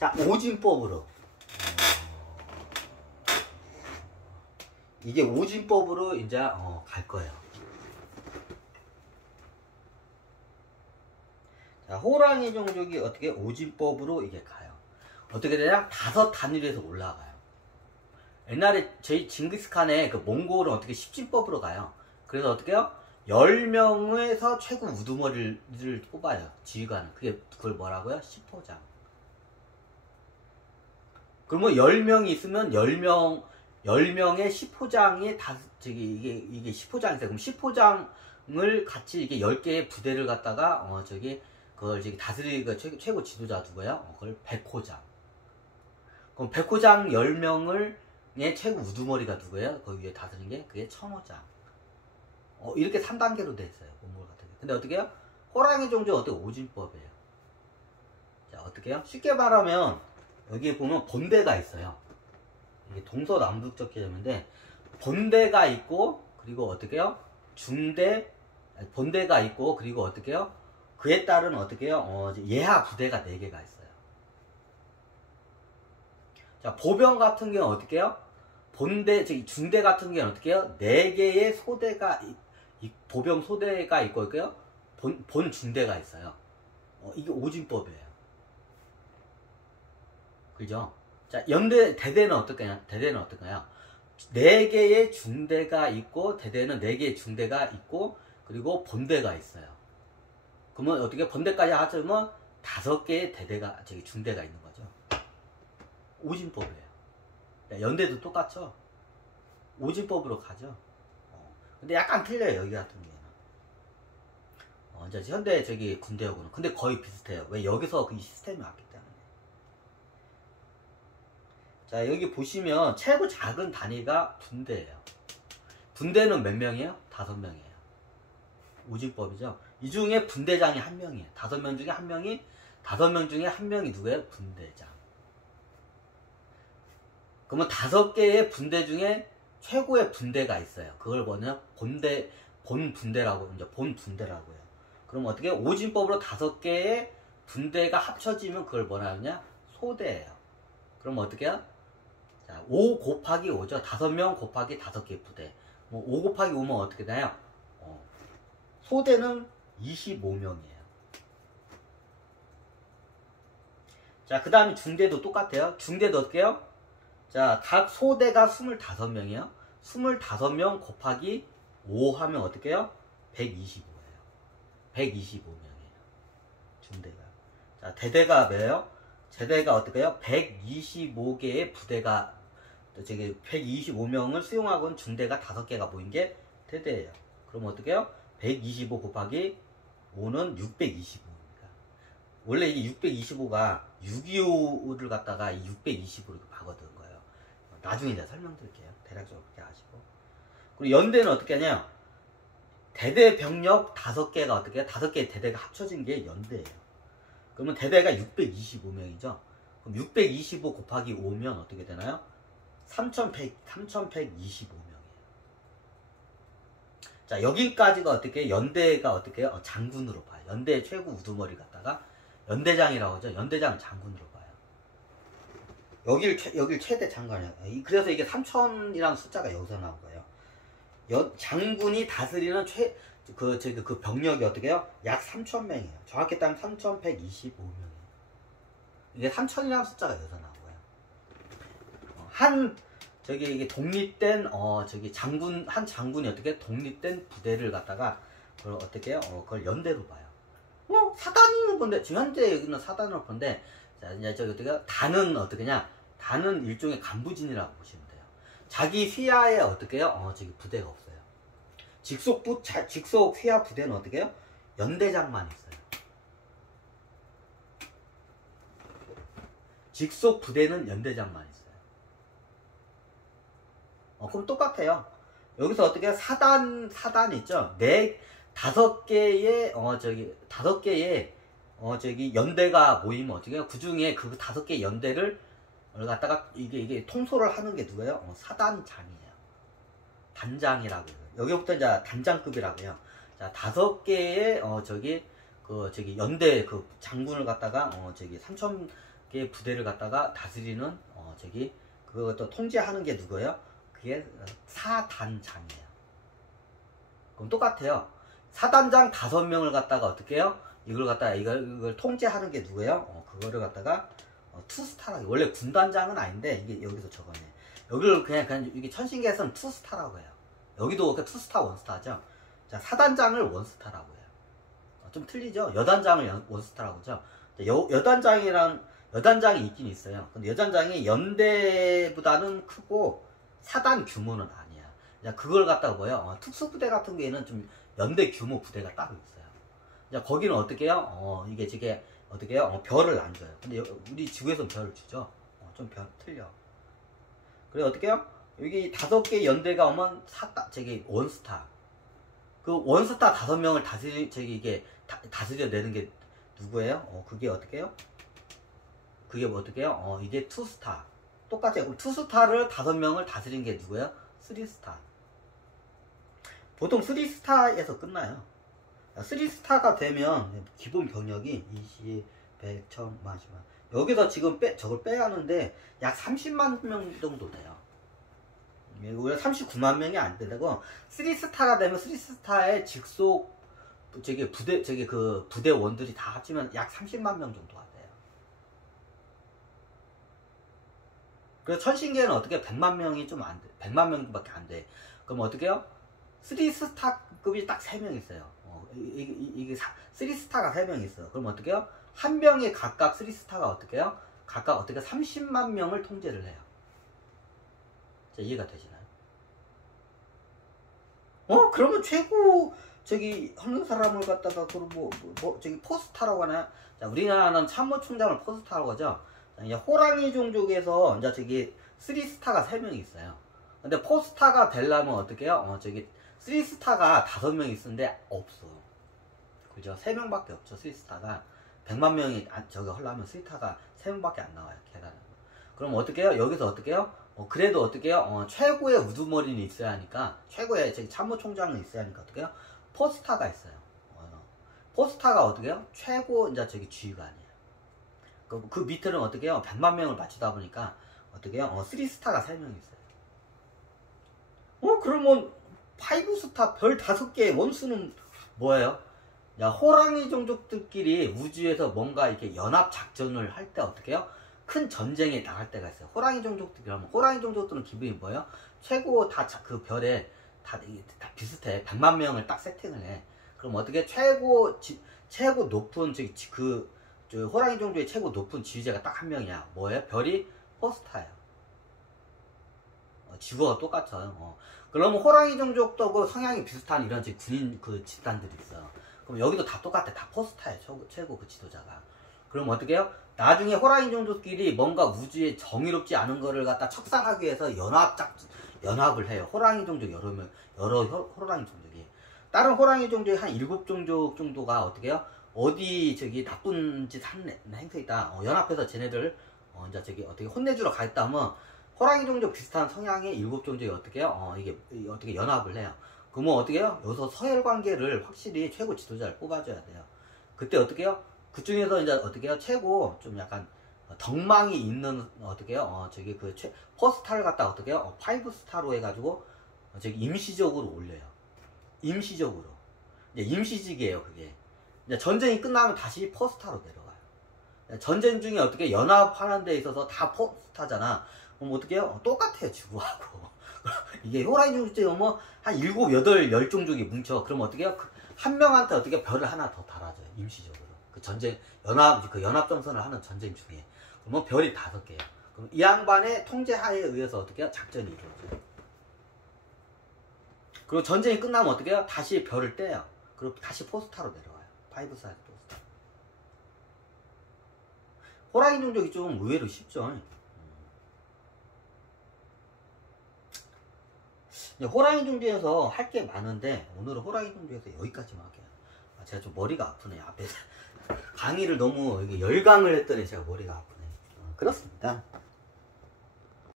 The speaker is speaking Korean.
자, 오진법으로. 이게 오진법으로 이제 갈 거예요. 자, 호랑이 종족이 어떻게 오진법으로 이게 가요. 어떻게 되냐? 5단위로 해서 올라가요. 옛날에 저희 징기스칸의 그 몽골은 어떻게 10진법으로 가요. 그래서 어떻게 해요? 10명에서 최고 우두머리를 뽑아요. 지휘관은. 그걸 뭐라고요? 10호장. 그러면 10명이 있으면 10명의 10호장이 이게 10호장이 있어요. 그럼 10호장을 같이 이게 10개의 부대를 갖다가 그걸 다스리가 최고 지도자 누구예요? 그걸 100호장. 그럼 100호장 10명을 최고 우두머리가 누구예요? 그 위에 다스린 게 그게 1000호장. 이렇게 3단계로 돼 있어요. 몽골 같은 게. 근데 어떻게 해요? 호랑이 종족 어떻게 오진법이에요. 자, 어떻게 해요? 쉽게 말하면 여기에 보면 본대가 있어요. 이게 동서남북적 개념인데 본대가 있고 그리고 어떻게 해요? 본대가 있고 그리고 어떻게 해요? 그에 따른 어떻게 해요? 예하 부대가 4개가 있어요. 자, 보병 같은 경우는 어떻게 해요? 중대 같은 경우는 어떻게 해요? 4개의 소대가 보병 소대가 있고 본 중대가 있어요. 이게 오진법이에요. 그죠? 자, 대대는 어떨까요? 4개의 중대가 있고, 대대는 4개의 중대가 있고, 그리고 본대가 있어요. 그러면 어떻게 본대까지 합치면 5개의 중대가 있는 거죠. 오진법이에요. 연대도 똑같죠? 오진법으로 가죠. 근데 약간 틀려요, 여기 같은 경우는. 이제 현대 군대하고는. 근데 거의 비슷해요. 왜? 여기서 그 시스템이 왔기 때문에. 자, 여기 보시면 최고 작은 단위가 분대예요. 분대는 몇 명이에요? 5명이에요. 오진법이죠. 이 중에 분대장이 1명이에요. 5명 중에 1명이, 5명 중에 1명이 누구예요? 분대장. 그러면 5개의 분대 중에 최고의 분대가 있어요. 그걸 뭐냐? 본분대라고 해요. 그럼 어떻게 해요? 오진법으로 5개의 분대가 합쳐지면 그걸 뭐라 하냐? 소대예요. 그럼 어떻게 해요? 자, 5 곱하기 5죠. 5명 곱하기 5개 부대. 5 곱하기 5면 어떻게 되나요? 소대는 25명이에요. 자, 그 다음에 중대도 똑같아요. 중대도 어떻게 해요? 자, 각 소대가 25명이에요. 25명 곱하기 5 하면 어떻게 해요? 125예요. 125명이에요. 중대가. 자, 대대가 뭐예요? 제대가 어떻게 해요? 125개의 부대가 125명을 수용하고 있는 중대가 5개가 모인 게 대대예요. 그럼 어떻게 해요? 125 곱하기 5는 625입니다. 원래 이 625가 625를 갖다가 이 625로 바꿔둔 거예요. 나중에 제가 설명드릴게요. 대략적으로 그렇게 아시고. 그리고 연대는 어떻게 하냐? 대대 병력 5개가 어떻게 해요? 5개의 대대가 합쳐진 게 연대예요. 그러면 대대가 625명이죠. 그럼 625 곱하기 5면 어떻게 되나요? 3125명이에요. 자, 여기까지가 어떻게 해요? 연대가 어떻게 해요? 장군으로 봐요. 연대의 최고 우두머리 갖다가 연대장이라고 하죠. 연대장 장군으로 봐요. 여길 최대 장관이에요. 그래서 이게 3000이라는 숫자가 여기서 나온 거예요. 장군이 다스리는 그 병력이 어떻게 해요? 약 3000명이에요. 정확히 따면 3125명이에요. 이게 3000이라는 숫자가 여기서 나온 거예요. 이게 독립된, 한 장군이 어떻게 독립된 부대를 갖다가, 그걸 어떻게 해요? 그걸 연대로 봐요. 사단으로 본데, 지금 현재 여기는 사단으로 본데, 자, 이제 어떻게, 단은 어떻게냐? 단은 일종의 간부진이라고 보시면 돼요. 자기 휘하에 어떻게 해요? 부대가 없어요. 직속 휘하 부대는 어떻게 해요? 연대장만 있어요. 직속 부대는 연대장만 있어요. 그럼 똑같아요. 여기서 어떻게 해요? 사단 있죠? 5개의, 5개의, 연대가 모이면 어떻게 해요? 그 중에 그 5개의 연대를 갖다가 이게 통솔을 하는 게 누구예요? 사단장이에요. 단장이라고 해요. 여기부터 이제 단장급이라고 해요. 자, 5개의, 연대 장군을 갖다가, 부대를 갖다가 다스리는 저기 그것도 통제하는 게 누구예요? 그게 사단장이에요. 그럼 똑같아요. 사단장 5명을 갖다가 어떻게 해요? 이걸 갖다가 이걸 통제하는 게 누구예요? 그거를 갖다가 투스타라고. 원래 군단장은 아닌데 이게 여기서 적었네. 여기를 그냥 이게 천신계에서는 투스타라고 해요. 여기도 투스타 원스타죠. 자, 사단장을 원스타라고 해요. 좀 틀리죠? 여단장을 원스타라고 하죠. 여단장이 있긴 있어요. 근데 여단장이 연대보다는 크고 사단 규모는 아니야. 자, 그걸 갖다가 뭐예요? 특수부대 같은 경우에는 좀 연대 규모 부대가 따로 있어요. 자, 거기는 어떻게 해요? 이게 어떻게 해요? 별을 안 줘요. 근데 우리 지구에서는 별을 주죠. 좀 틀려. 그래 어떻게 해요? 여기 5개 연대가 오면 저기 원스타. 그 원스타 5명을 다스려내는 게 누구예요? 그게 어떻게 해요? 그게 뭐 어떻게 해요? 이게 투스타. 똑같아요. 그럼 투스타를 5명을 다스리는 게 누구예요? 3스타. 보통 3스타에서 끝나요. 3스타가 되면 기본 병력이 20, 100, 1000, 10,000. 여기서 지금 저걸 빼야 하는데 약 30만 명 정도 돼요. 우리가 39만 명이 안 된다고. 3스타가 되면 3스타의 직속 부대원들이 다 합치면 약 30만 명 정도가 돼요. 그래서 천신계는 어떻게 100만 명이 좀 안 돼. 100만 명밖에 안 돼. 그럼 어떻게 해요? 3스타급이 딱 3명 있어요. 이게 3스타가 3명 있어요. 그럼 어떻게 해요? 한 병에 각각 3스타가 어떻게 해요? 각각 어떻게 30만 명을 통제를 해요. 자, 이해가 되시나요? 그러면 최고 하는 사람을 갖다가 저기 포스타라고 하나요? 자, 우리나라는 참모총장을 포스타라고 하죠. 자, 이제 호랑이 종족에서 이제 저기 3스타가 3명이 있어요. 근데 포스타가 되려면 어떻게 해요? 저기 3스타가 5명 있는데 없어. 그죠? 3명밖에 없죠. 3스타가 100만 명이 저기 하려면 3스타가 3명밖에 안 나와요. 계단은. 그럼 어떻게 해요? 여기서 어떻게 해요? 그래도 어떻게 해요? 최고의 우두머리는 있어야 하니까, 최고의 저기 참모총장은 있어야 하니까 어떻게 해요? 포스타가 있어요. 포스타가 어떻게 해요? 최고 이제 저기 지휘관이에요. 그 밑에는 어떻게 해요? 100만 명을 맞추다 보니까 어떻게 해요? 3스타가 3명 있어요. 그러면 5스타 별 5개의 원수는 뭐예요? 야, 호랑이 종족들끼리 우주에서 뭔가 이렇게 연합 작전을 할 때 어떻게 해요? 큰 전쟁에 나갈 때가 있어요. 호랑이 종족들이라면, 호랑이 종족들은 기분이 뭐예요? 최고 그 별에 다 비슷해. 100만 명을 딱 세팅을 해. 그럼 어떻게 최고 높은 저 호랑이 종족의 최고 높은 지휘자가 딱 한 명이야. 뭐예요? 별이 포스타예요. 지구가 똑같아요. 그러면 호랑이 종족도 그 성향이 비슷한 이런 군인 집단들이 있어. 그럼 여기도 다 똑같아. 다 포스타예요. 최고 그 지도자가. 그럼 어떻게 해요? 나중에 호랑이 종족끼리 뭔가 우주에 정의롭지 않은 거를 갖다 척상하기 위해서 연합을 해요. 호랑이 종족 여러 호랑이 종족이. 다른 호랑이 종족이 한 7종족 정도가 어떻게 해요? 어디 저기 나쁜 짓 하는 행태 있다. 연합해서 쟤네들 이제 저기 어떻게 혼내주러 가겠다 하면 호랑이 종족 비슷한 성향의 7종족이 어떻게 해요? 이게 어떻게 연합을 해요. 그러면 어떻게 해요? 여기서 서열 관계를 확실히 최고 지도자를 뽑아줘야 돼요. 그때 어떻게 해요? 그 중에서 이제 어떻게 해요? 최고 좀 약간 덕망이 있는 어떻게 해요? 저기 포스타를 갖다 어떻게 해요? 5스타로 해가지고 저기 임시적으로 올려요. 임시적으로. 이제 임시직이에요, 그게. 이제 전쟁이 끝나면 다시 포스타로 내려가요. 전쟁 중에 어떻게 연합하는 데 있어서 다 포스타잖아. 그럼 어떻게 해요? 똑같아요, 지구하고. 이게 호랑이 종족이 한 7, 8, 10종족이 뭉쳐. 그럼 어떻게 해요? 한 명한테 어떻게 별을 하나 더 달아줘요, 임시적으로. 그 전쟁, 연합전선을 하는 전쟁 중에. 그러면 별이 5개예요. 그럼 이 양반의 통제하에 의해서 어떻게 해요? 작전이 이루어져요. 그리고 전쟁이 끝나면 어떻게 해요? 다시 별을 떼요. 그리고 다시 포스타로 내려와요. 5 사이즈 포스타. 호랑이 종족이 좀 의외로 쉽죠. 호랑이 종족에서 할 게 많은데 오늘은 호랑이 종족에서 여기까지만 할게요. 제가 좀 머리가 아프네요. 앞에 강의를 너무 열강을 했더니 제가 머리가 아프네요. 그렇습니다.